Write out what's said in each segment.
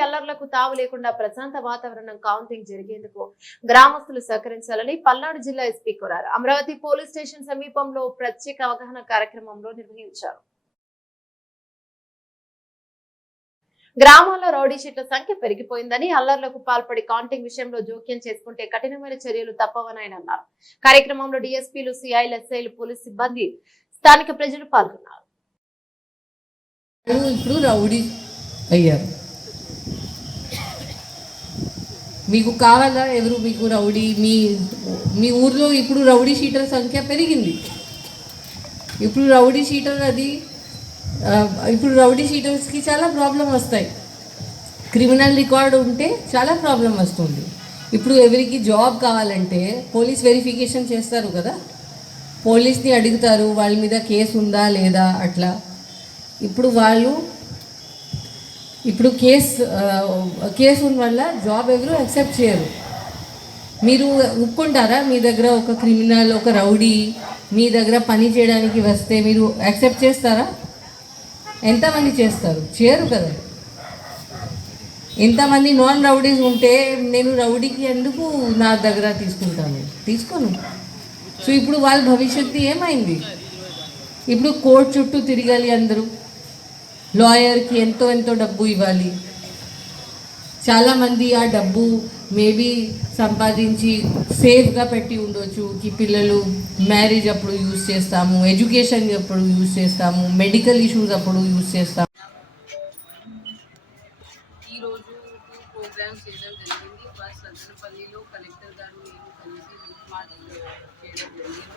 అల్లర్లకు తావు లేకుండా ప్రశాంత వాతావరణం కౌంటింగ్ జరిగేందుకు గ్రామస్తులు సహకరించాలని పల్నాడు జిల్లా ఎస్పీ కోరారు. అమరావతి పోలీస్ స్టేషన్ సమీపంలో ప్రత్యేక అవగాహన కార్యక్రమంలో నిర్వహించారు. గ్రామాల్లో రౌడీ షీట్ల సంఖ్య పెరిగిపోయిందని అల్లర్లకు పాల్పడి కౌంటింగ్ విషయంలో జోక్యం చేసుకుంటే కఠినమైన చర్యలు తప్పవని ఆయన అన్నారు. కార్యక్రమంలో డిఎస్పీలు సిఐలు ఎస్ఐలు పోలీస్ సిబ్బంది స్థానిక ప్రజలు పాల్గొన్నారు. ఇప్పుడు రౌడీ అయ్యారు. మీకు కావాలా ఎవరు? మీకు రౌడీ మీ మీ ఊర్లో ఇప్పుడు రౌడీ షీటర్ సంఖ్య పెరిగింది. ఇప్పుడు రౌడీ షీటర్ అది ఇప్పుడు రౌడీ షీటర్స్కి చాలా ప్రాబ్లం వస్తాయి. క్రిమినల్ రికార్డ్ ఉంటే చాలా ప్రాబ్లం వస్తుంది. ఇప్పుడు ఎవరికి జాబ్ కావాలంటే పోలీస్ వెరిఫికేషన్ చేస్తారు కదా. పోలీస్ని అడుగుతారు వాళ్ళ మీద కేసు ఉందా లేదా అట్లా. ఇప్పుడు వాళ్ళు ఇప్పుడు కేసు కేసు ఉన్న వల్ల జాబ్ ఎవరు యాక్సెప్ట్ చేయరు. మీరు ఒప్పుకుంటారా? మీ దగ్గర ఒక క్రిమినల్ ఒక రౌడీ మీ దగ్గర పని చేయడానికి వస్తే మీరు యాక్సెప్ట్ చేస్తారా? ఎంతమంది చేస్తారు? చేయరు కదా. ఎంతమంది నాన్ రౌడీస్ ఉంటే నేను రౌడీకి ఎందుకు నా దగ్గర తీసుకుంటాను? తీసుకోను. సో ఇప్పుడు వాళ్ళ భవిష్యత్తు ఏమైంది? ఇప్పుడు కోర్టు చుట్టూ తిరగాలి అందరూ. లాయర్కి ఎంతో ఎంతో డబ్బు ఇవ్వాలి. చాలామంది ఆ డబ్బు మేబీ సంపాదించి సేఫ్గా పెట్టి ఉండొచ్చు. కి పిల్లలు మ్యారేజ్ అప్పుడు యూజ్ చేస్తాము ఎడ్యుకేషన్ అప్పుడు యూజ్ చేస్తాము మెడికల్ ఇష్యూస్ అప్పుడు యూజ్ చేస్తాము. ప్రోగ్రామ్ చేయడం జరిగింది. ఫస్ట్ సత్తనపల్లిలో కలెక్టర్ గారు నేను కలిసి మాట చేయడం జరిగింది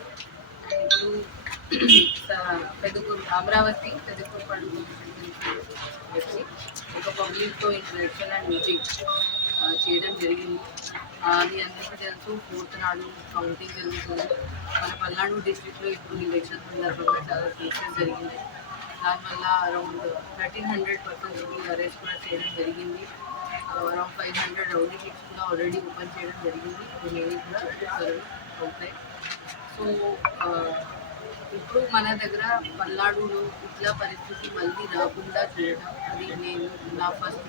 ఇప్పుడు అమరావతి పెదకూరు పండుగ వచ్చి ఒక పబ్లిక్తో ఇంటరాక్షన్ అండ్ మీటింగ్ చేయడం జరిగింది. అది అందరికీ తెలుసు ఫోర్త్ నాడు కౌంటింగ్ జరుగుతుంది. మన పల్నాడు డిస్ట్రిక్ట్లో ఇప్పుడు ఎలక్షన్ సందర్భంగా చాలా కేసెస్ జరిగింది. దానివల్ల around thirteen hundred percent arrest కూడా చేయడం జరిగింది. Around five hundred rounding sheets కూడా ఆల్రెడీ ఓపెన్ చేయడం జరిగింది. అవి కూడా సర్వ్ అవుతాయి సో ఇప్పుడు మన దగ్గర పల్నాడులో ఇట్లా పరిస్థితి మళ్ళీ రాకుండా చూడడం అది నేను నా ఫస్ట్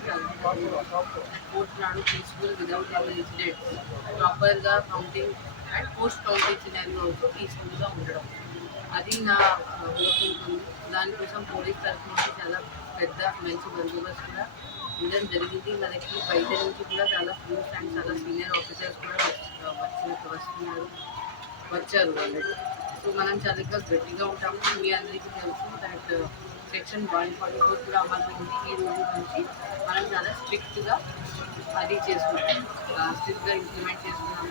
కోర్ట్ నాడు పీస్ఫుల్ విదౌట్ ఎనీ ఇన్సిడెంట్ ప్రాపర్గా counting and post counting scenario also పీస్ఫుల్గా ఉండడం. అది నా వర్క్ దానికోసం పోలీస్ తరఫు నుంచి చాలా పెద్ద మంచి బందోబస్తు కూడా ఉండడం జరిగింది. మనకి బయట నుంచి కూడా చాలా ఫ్రూట్స్ అండ్ చాలా సీనియర్ ఆఫీసర్స్ కూడా వచ్చిన వస్తున్నారు. వచ్చారు ఆల్రెడీ సో మనం చాలా గట్టిగా ఉంటాము. మీ అందరికీ తెలుసు that section one forty four కూడా అమల్లో ఉంది ఈ రోజు నుంచి మనం చాలా స్ట్రిక్ట్గా అది చేసుకుంటాం స్ట్రిక్ట్గా ఇంప్లిమెంట్ చేసుకున్నాం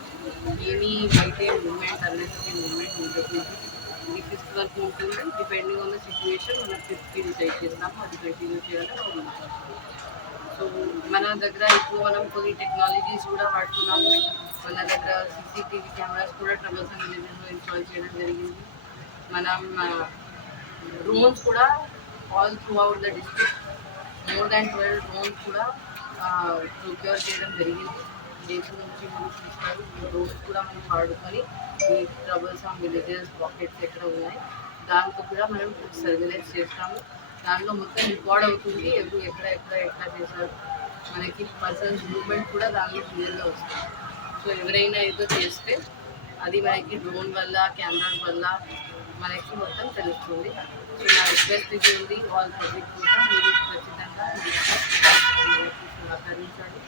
ఏమీ బయట మూమెంట్ అన్నెసరీ మూమెంట్ ఉండకూడదు ఇది ఫిఫ్త్ వరకు ఉంటుంది డిపెండింగ్ ఆన్ ద సిచ్యువేషన్ మనం ఫిఫ్త్కి డిసైడ్ చేస్తాము. అది కంటిన్యూ చేయాలి. సో మన దగ్గర ఇప్పుడు మనం కొన్ని టెక్నాలజీస్ కూడా వాడుతున్నాము. మన దగ్గర సీసీటీవీ కెమెరాస్ కూడా ట్రబుల్ విలేజెస్లో ఇన్స్టాల్ చేయడం జరిగింది. మనం డ్రోన్స్ కూడా all throughout the district more than twelve drones కూడా ప్రొక్యూర్ చేయడం జరిగింది. దేశం నుంచి మనం చూస్తారు ఈ డ్రోన్స్ కూడా మనం వాడుకొని ఈ ట్రబుల్స్ ఆన్ విలేజెస్ పాకెట్స్ ఎక్కడ ఉన్నాయి దాంతో కూడా మనం సర్వేలెన్స్ చేస్తాము. దాంట్లో మొత్తం రికార్డ్ అవుతుంది ఎవరు ఎక్కడ ఎక్కడ ఎట్లా చేశారు. మనకి పర్సన్స్ మూవ్మెంట్ కూడా దాంట్లో క్లియర్గా వస్తుంది. సో ఎవరైనా ఏదో చేస్తే అది మనకి డ్రోన్ వల్ల కెమెరాస్ వల్ల మనకి మొత్తం తెలుస్తుంది. సో నా రిక్వెస్ట్ ఇది ఉంది ఆల్ పబ్లిక్ కూడా మీరు ఖచ్చితంగా మనకి సహకరించండి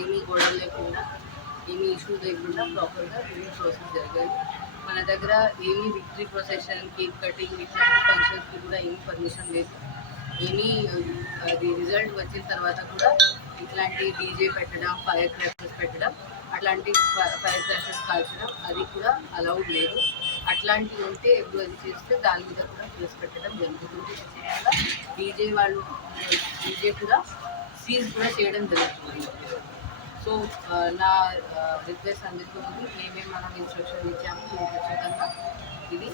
ఏమీ గొడవ లేకుండా ఏమీ ఇష్యూ లేకుండా ప్రాపర్గా రివ్యూ ప్రాసెస్ జరగాలి. మన దగ్గర ఏమీ విక్టరీ ప్రొసెషన్ కేక్ కటింగ్ ఇట్లాంటి కూడా ఏమీ పర్మిషన్ లేదు. ఏమీ అది రిజల్ట్ వచ్చిన తర్వాత కూడా ఇట్లాంటి డీజే పెట్టడం ఫైర్ క్రాకర్స్ పెట్టడం అట్లాంటి ఫైర్ క్రాకర్స్ కాల్చడం అది కూడా అలౌడ్ లేదు. అట్లాంటివి ఉంటే ఎప్పుడు అది చేస్తే దాని మీద కూడా కేసు పెట్టడం జరుగుతుంది. ఖచ్చితంగా డీజే వాళ్ళు డీజే కూడా సీజ్ కూడా చేయడం జరుగుతుంది. సో నా రిక్వెస్ట్ అందరికీ మేమే మనం ఇన్స్ట్రక్షన్ ఇచ్చాము. మేము ఖచ్చితంగా ఇది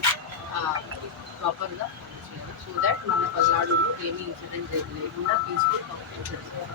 ప్రాపర్గా సో దట్ మన పల్నాడులో ఏమీ ఇన్సిడెంట్ లేకుండా పీస్ఫుల్ కంప్లీట్ చేస్తాం